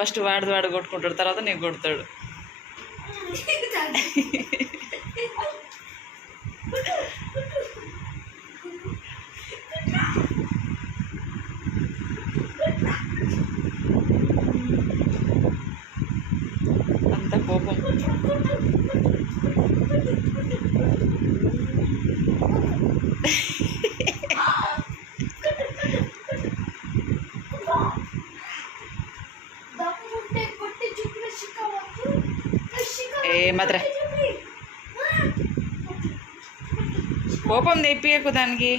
First వాడిది వాడు కొట్టుకుంటాడు తర్వాత నీకు కొడతాడు. మాత్ర. కోపం తెప్పియకు దానికి.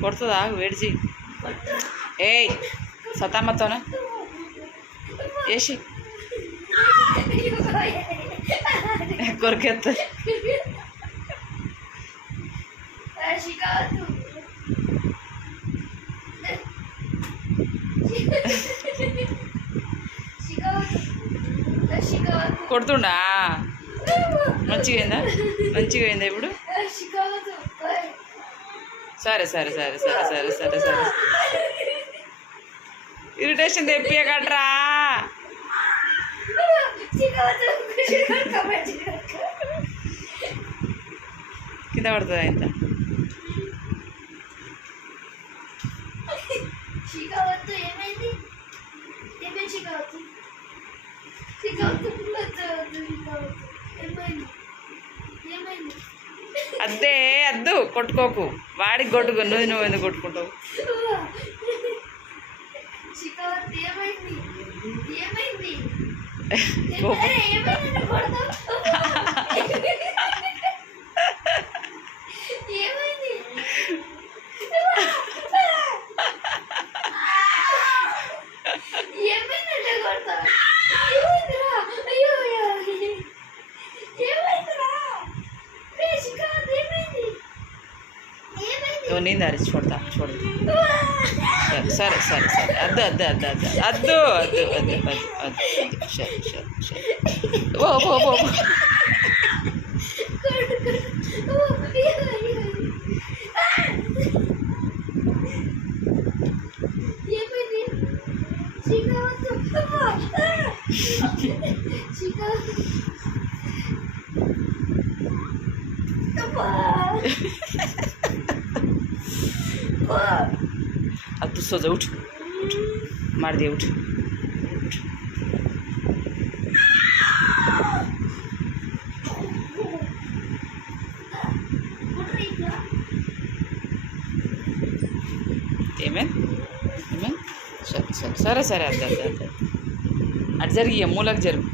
కొడుతుందా? వేడిచి. కొట్రా ఏయ్ సతామతోన? వేసి కొరికెత్త. కొడుతుండా? మంచిగా అయిందా మంచిగా అయిందా ఇప్పుడు? సరే సరే సరే సరే సరే సరే సరే. ఇరిటేషన్ తెప్పియకట్రా కింద పడుతుంది ఇంత? శిఖవద్దు ఏమైంది? ఏమైంది శిఖవద్దు శిఖవద్దు అద్దే అద్దు కొట్టుకోకు వాడికి కొట్టుకో నువ్వు నువ్వు ఎందుకు కొట్టుకుంటావు ఏమైంది నువ్వు నేను అరిచి కొడతా చూడు సరే సరే సరే అద్దు అద్దు అద్దు అద్దు అద్దు అద్దు అద్దు అద్దు అద్దు అద్దు సరే సరే సరే ఓ ఓ ఓ बर अब तू सोज उठ उठ मार दे उठ उठ ఏమేన్ ఏమేన్ సరే సరే సరే అర్థం అర్థం అటు జరిగి మూలకు జరుగు